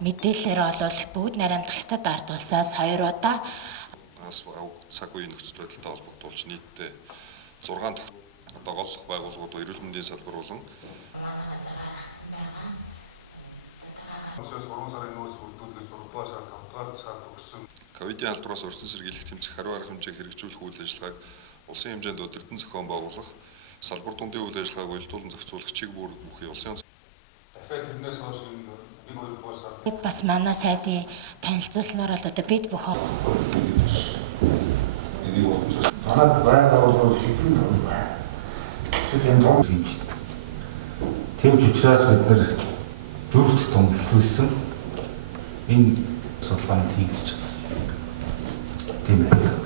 Мэдээлэлээр бол бүгд Наримт хятад ард улсаас 2 удаа цаг үеийн нөхцөл байдалтай холбогдуулж нийтдээ 6 доголдох байгууллагууд эрүүл мэндийн салбар болон ковидын халдвараас өрсөн сэргийлэх тэмцэх хариу арга хэмжээ хэрэгжүүлэх үйл ажиллагааг улсын хэмжээнд удирдан зохион байгуулах, салбар дундын үйл ажиллагааг уялдуулан зохицуулах чиг үүрэг бүхий улсын бас манай сайдын танилцуулснаар бол одоо бид бүхэн манайд байгууллагууд хэдэн том байна. Эсвэл том хэмжээ. Тэвч учраас бид нэр дөрөвт том хэлүүлсэн энэ судалгаанд хийгдэж байгаа. Тийм ээ.